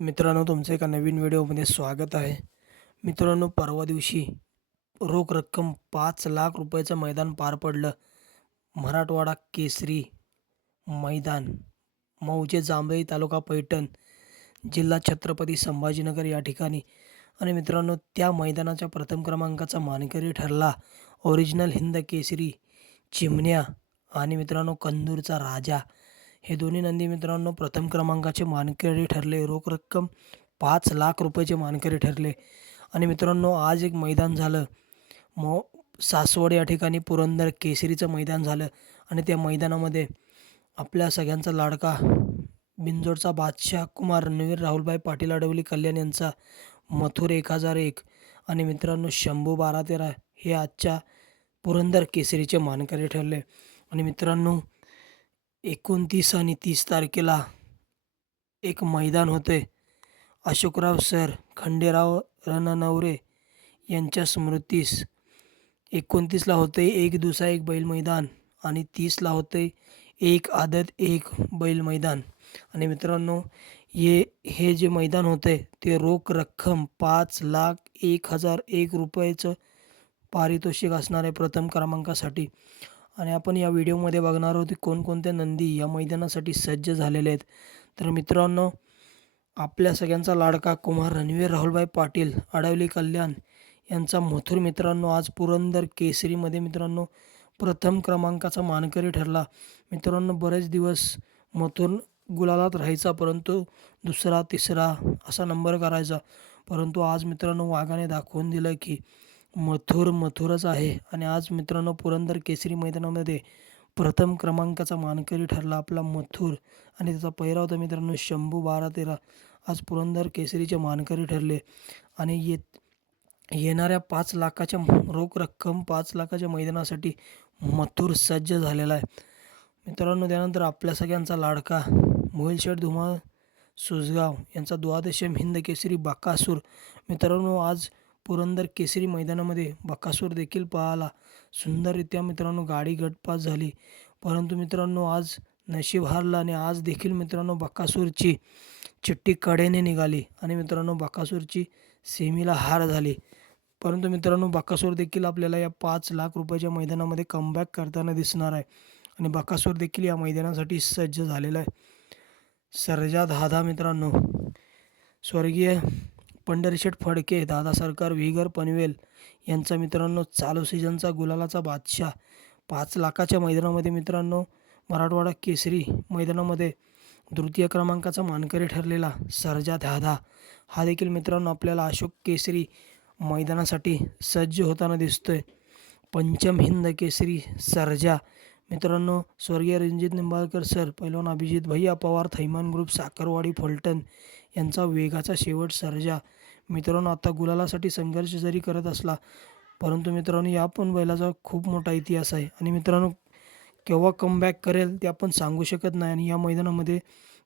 मित्रांनो, तुमचं एका नवीन व्हिडिओमध्ये स्वागत आहे. मित्रांनो, परवा दिवशी रोख रक्कम 5 लाख रुपयाचं मैदान पार पडलं. मराठवाडा केसरी मैदान, मौजे जांभई, तालुका पैठण, जिल्हा छत्रपती संभाजीनगर या ठिकाणी. आणि मित्रांनो, त्या मैदानाच्या प्रथम क्रमांकाचा मानकरी ठरला ओरिजिनल हिंद केसरी चिमण्या आणि मित्रांनो कंदूरचा राजा. हे दोन्ही नंदी मित्रांनो प्रथम क्रमांकाचे मानकरी ठरले. रोख रक्कम 5 लाख रुपयाचे मानकरी ठरले. आणि मित्रांनो, आज एक मैदान झालं. सासवड या ठिकाणी पुरंदर केसरीचं मैदान झालं. आणि त्या मैदानामध्ये आपल्या सगळ्यांचा लाडका बिंजोडचा बादशाह कुमार रणवीर राहुलभाई पाटील अडवली कल्याण यांचा मथुर 1001 आणि मित्रांनो शंभू 1213 हे आजच्या पुरंदर केसरीचे मानकरी ठरले. आणि मित्रांनो, 29 आणि 30 तारखेला एक मैदान होते. अशोकराव सर खंडेराव रणनवरे यांच्या स्मृतीस 29ला होते एक दुसरा एक बैल मैदान आणि 30ला होते एक आदत एक बैल मैदान. आणि मित्रांनो, हे जे मैदान होते ते रोख रक्कम 5,01,001 रुपयाचं पारितोषिक असणार आहे प्रथम क्रमांकासाठी. आणि आपण या व्हिडिओमध्ये बघणार आहोत की कोणकोणते नंदी या मैदानासाठी सज्ज झालेले आहेत. तर मित्रांनो, आपल्या सगळ्यांचा लाडका कुमार रणवीर राहुलभाई पाटील अडवली कल्याण यांचा मथुर मित्रांनो आज पुरंदर केसरीमध्ये मित्रांनो प्रथम क्रमांकाचा मानकरी ठरला. मित्रांनो, बरेच दिवस मथुर गुलालात राहायचा, परंतु दुसरा तिसरा असा नंबर करायचा. परंतु आज मित्रांनो वाघाने दाखवून दिलं की मथुरच आहे. आणि आज मित्रांनो पुरंदर केसरी मैदानामध्ये प्रथम क्रमांकाचा मानकरी ठरला आपला मथुर. आणि त्याचा पहिरा होता मित्रांनो शंभू 1213. आज पुरंदर केसरीचे मानकरी ठरले. आणि येणाऱ्या 5 लाखाच्या रोख रक्कम 5 लाखाच्या मैदानासाठी मथुर सज्ज झालेला आहे. मित्रांनो, त्यानंतर आपल्या सगळ्यांचा लाडका मोहिलशेठ धुमाळ सुजगाव यांचा द्वादशम हिंद केसरी बकासूर मित्रांनो आज पुरंदर केसरी मैदानामध्ये बकासूर देखील पळाला. सुंदररित्या मित्रांनो गाडी गटपास झाली. परंतु मित्रांनो आज नशीब हारलं आणि आज देखील मित्रांनो बकासूरची चिठ्ठी कडेने निघाली आणि मित्रांनो बकासूरची सेमीला हार झाली. परंतु मित्रांनो, बकासूर देखील आपल्याला या 5 लाख रुपयाच्या मैदानामध्ये कमबॅक करताना दिसणार आहे. आणि बकासूर देखील या मैदानासाठी सज्ज झालेला आहे. सर्जा दादा मित्रांनो, स्वर्गीय पंढरीशेठ फडके, दादा सरकार, विगर पनवेल यांचा मित्रांनो चालू सीझनचा गुलालाचा बादशाह 5 लाखाच्या मैदानामध्ये मित्रांनो मराठवाडा केसरी मैदानामध्ये तृतीय क्रमांकाचा मानकरी ठरलेला सर्जा दादा हा देखील मित्रांनो आपल्याला अशोक केसरी मैदानासाठी सज्ज होताना दिसतोय. पंचम हिंद केसरी सर्जा मित्रांनो स्वर्गीय रणजित निंबाळकर सर, पैलवान अभिजित भैया पवार, थैमान ग्रुप, साखरवाडी, फलटण यांचा वेगाचा शेवट सर्जा मित्रांनो आता गुलालासाठी संघर्ष जरी करत असला, परंतु मित्रांनो या पण बैलाचा खूप मोठा इतिहास आहे. आणि मित्रांनो केव्हा कमबॅक करेल ते आपण सांगू शकत नाही. आणि या मैदानामध्ये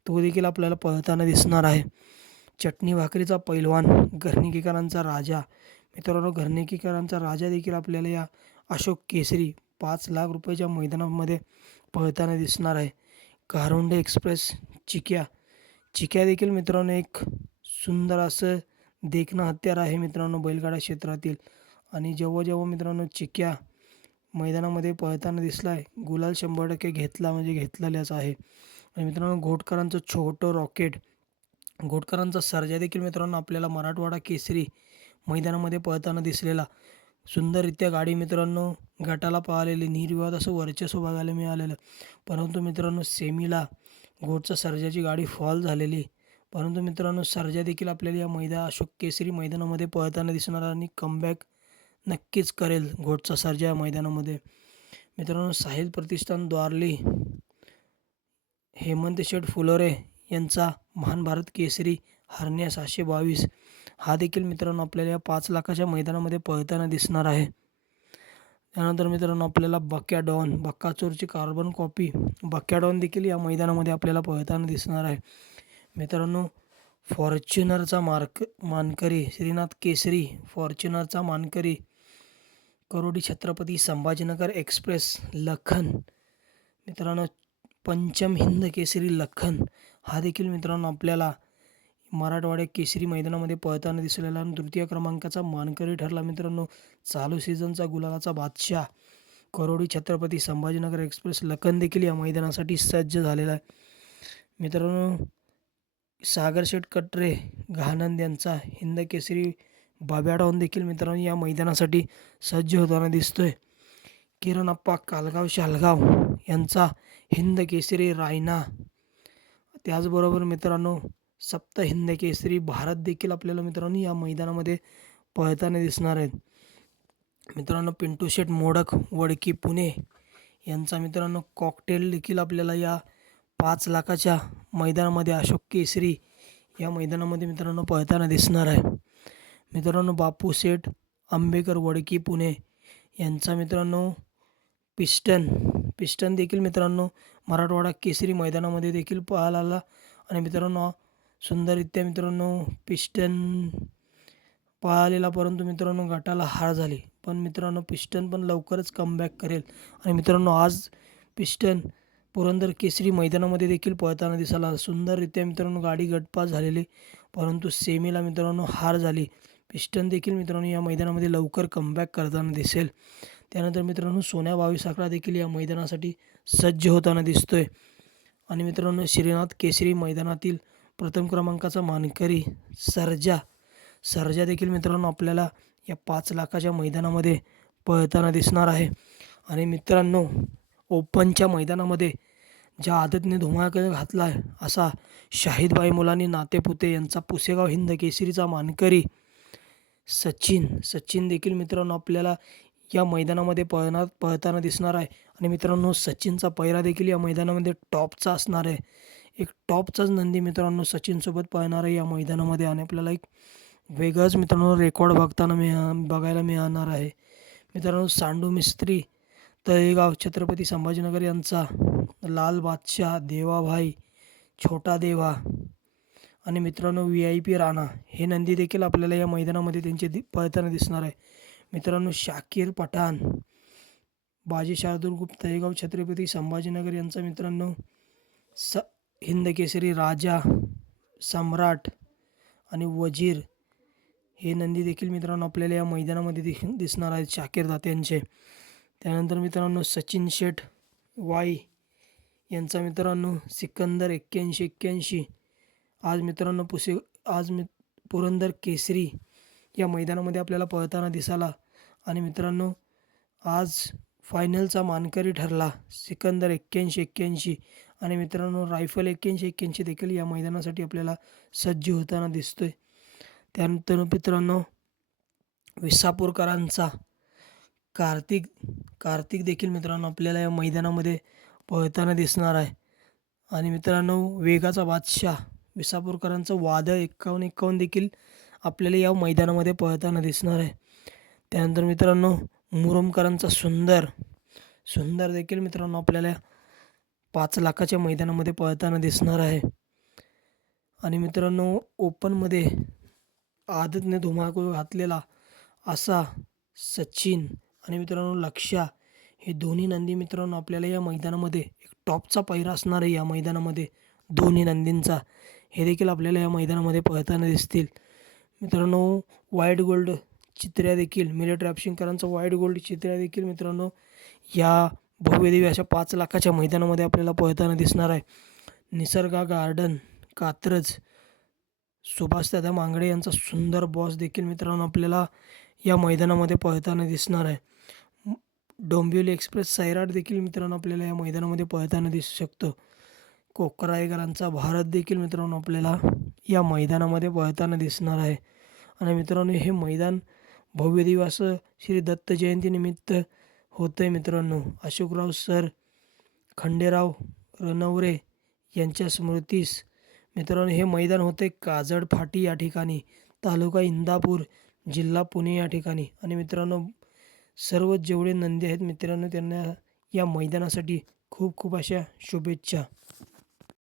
तो देखील आपल्याला पळताना दिसणार आहे. चटणी भाकरीचा पैलवान, घरणीकरांचा राजा मित्रांनो घरणीकरांचा राजा देखील आपल्याला या अशोक केसरी 5 लाख रुपयाच्या मैदानामध्ये पळताना दिसणार आहे. कारुंडे एक्सप्रेस चिक्या देखील मित्रांनो एक सुंदर असं देखणं हत्यार आहे मित्रांनो बैलगाडा क्षेत्रातील. आणि जेव्हा मित्रांनो चिक्या मैदानामध्ये पळताना दिसला आहे, गुलाल 100% घेतला म्हणजे घेतलेलाच आहे. आणि मित्रांनो घोटकरांचं छोटं रॉकेट, घोटकरांचा सर्जा देखील मित्रांनो आपल्याला मराठवाडा केसरी मैदानामध्ये पळताना दिसलेला. सुंदररित्या गाडी मित्रांनो गटाला पळालेली, निर्विवाद असं वर्चस्व बघायला मिळालेलं. परंतु मित्रांनो सेमीला घोटचा सर्जाची गाडी फॉल झालेली. परंतु मित्रांनो सर्जा देखील आपल्याला या अशोक केसरी मैदानामध्ये पळताना दिसणार आणि कमबॅक नक्कीच करेल घोटचा सर्जा या मैदानामध्ये. मित्रांनो साहिल प्रतिष्ठान द्वारली, हेमंत शेठ फुलोरे यांचा महान भारत केसरी हरण्या 722 हा देखील मित्रांनो आपल्याला या 5 लाखाच्या मैदानामध्ये पळताना दिसणार आहे. त्यानंतर मित्रांनो आपल्याला बक्काचोरची कार्बन कॉपी बक्याडॉन देखील या मैदानामध्ये आपल्याला पळताना दिसणार आहे. मित्रांनो फॉर्च्युनरचा मानकरी श्रीनाथ केसरी, फॉर्च्युनरचा मानकरी करोडी छत्रपती संभाजीनगर एक्सप्रेस लखन मित्रांनो पंचम हिंद केसरी लखन हा देखील मित्रांनो आपल्याला मराठवाड्या केसरी मैदानामध्ये पळताना दिसलेला आणि तृतीय क्रमांकाचा मानकरी ठरला मित्रांनो. चालू सीझनचा गुलालाचा बादशाह करोडी छत्रपती संभाजीनगर एक्सप्रेस लखन देखील या मैदानासाठी सज्ज झालेला आहे. मित्रांनो, सागर शेठ कटरे घाणंद यांचा हिंद केसरी बाब्या डॉन देखील मित्रांनो या मैदानासाठी सज्ज होताना दिसतोय. किरण अप्पा कालगाव शालगाव यांचा हिंद केसरी रायना, त्याचबरोबर मित्रांनो सप्त हिंद केसरी भारत देखील आपल्याला मित्रांनो या मैदानामध्ये पळताना दिसणार आहेत. मित्रांनो, पिंटू शेठ मोडक वडकी पुणे यांचा मित्रांनो कॉकटेल देखील आपल्याला या 5 लाखाच्या मैदानामध्ये अशोक केसरी या मैदानामध्ये मित्रांनो पळताना दिसणार आहे. मित्रांनो, बापू शेठ आंबेकर वडकी पुणे यांचा मित्रांनो पिस्टन देखील मित्रांनो मराठवाडा केसरी मैदानामध्ये देखील पळायला आला आणि मित्रांनो सुंदररित्या मित्रांनो पिस्टन पळालेला, परंतु मित्रांनो गटाला हार झाली. पण मित्रांनो पिस्टन पण लवकरच कमबॅक करेल आणि मित्रांनो आज पिस्टन पुरंदर केसरी मैदानामध्ये देखील पळताना दिसायला. सुंदररित्या मित्रांनो गाडी गटपास झालेली, परंतु सेमीला मित्रांनो हार झाली. पिस्टन देखील मित्रांनो या मैदानामध्ये लवकर कमबॅक करताना दिसेल. त्यानंतर मित्रांनो सोन्या 2211 देखील या मैदानासाठी सज्ज होताना दिसतोय आणि मित्रांनो श्रीनाथ केसरी मैदानातील प्रथम क्रमांकाचा मानकरी सर्जा देखील मित्रांनो आपल्याला या 5 लाखाच्या मैदानामध्ये पळताना दिसणार आहे. आणि मित्रांनो ओपनच्या मैदानामध्ये ज्या आदतने धुमाकूळ घातला आहे असा शाहिदबाई मुलानी नातेपुते यांचा पुसेगाव हिंद केसरीचा मानकरी सचिन देखील मित्रांनो आपल्याला या मैदानामध्ये पळताना दिसणार आहे. आणि मित्रांनो सचिनचा पैरा देखील या मैदानामध्ये टॉपचा असणार आहे. एक टॉपचाच नंदी मित्रांनो सचिनसोबत पळणार आहे या मैदानामध्ये आणि आपल्याला एक वेगळंच मित्रांनो रेकॉर्ड बघायला मिळणार आहे. मित्रांनो सांडू मिस्त्री तळेगाव छत्रपती संभाजीनगर यांचा लाल बादशाह देवाभाई छोटा देवा आणि मित्रांनो VIP राणा हे नंदी देखील आपल्याला या मैदानामध्ये त्यांचे पळताना दिसणार आहे. मित्रांनो शाकीर पठाण बाजी शार्दूल गुप्त तळेगाव छत्रपती संभाजीनगर यांचा मित्रांनो हिंद केसरी राजा सम्राट आणि वजीर हे नंदी देखील मित्रांनो आपल्याला या मैदानामध्ये दिसणार आहेत शाकीर दात्यांचे. त्यानंतर मित्रांनो सचिन शेठ वाई यांचा मित्रांनो सिकंदर 81 आज मित्रांनो पुरंदर केसरी या मैदानामध्ये आपल्याला पळताना दिसाला आणि मित्रांनो आज फायनलचा मानकरी ठरला सिकंदर 81 आणि मित्रांनो रायफल 81 देखील या मैदानासाठी आपल्याला सज्ज होताना दिसतोय. त्यानंतर मित्रांनो विसापूरकरांचा कार्तिक देखील मित्रांनो आपल्याला या मैदानामध्ये पळताना दिसणार आहे. आणि मित्रांनो वेगाचा बादशाह विसापूरकरांचं वादळ 51 देखील आपल्याला या मैदानामध्ये पळताना दिसणार आहे. त्यानंतर मित्रांनो मुरुमकरांचा सुंदर देखील मित्रांनो आपल्याला 5 लाखाच्या मैदानामध्ये पळताना दिसणार आहे. आणि मित्रांनो ओपनमध्ये आदतने धुमाकूळ घातलेला असा सचिन आणि मित्रांनो लक्ष्या हे दोन्ही नंदी मित्रांनो आपल्याला या मैदानामध्ये एक टॉपचा पैरा असणार आहे. या मैदानामध्ये दोन्ही नंदींचा हे देखील आपल्याला या मैदानामध्ये पळताना दिसतील. मित्रांनो व्हाईट गोल्ड चित्र्या देखील मिलिटरी ऑप्शनकरांचा व्हाईट गोल्ड चित्र्या देखील मित्रांनो या भव्यदेवी अशा 5 लाखाच्या मैदानामध्ये आपल्याला पळताना दिसणार आहे. निसर्गा गार्डन कात्रज सुभाषदादा मांगडे यांचा सुंदर बॉस देखील मित्रांनो आपल्याला या मैदानामध्ये पळताना दिसणार आहे. डोंबिवली एक्सप्रेस सैराट देखील मित्रांनो आपल्याला या मैदानामध्ये पळताना दिसू शकतो. कोकराईकरांचा भारत देखील मित्रांनो आपल्याला या मैदानामध्ये पळताना दिसणार आहे. आणि मित्रांनो हे मैदान भव्य दिवस श्री दत्त जयंतीनिमित्त होतं आहे मित्रांनो. अशोकराव सर खंडेराव रनवरे यांच्या स्मृतीस मित्रांनो हे मैदान होते काजड फाटी या ठिकाणी, तालुका इंदापूर, जिल्हा पुणे या ठिकाणी. आणि मित्रांनो सर्व जेवढे नंदी आहेत मित्रांनो त्यांना या मैदानासाठी खूप अशा शुभेच्छा.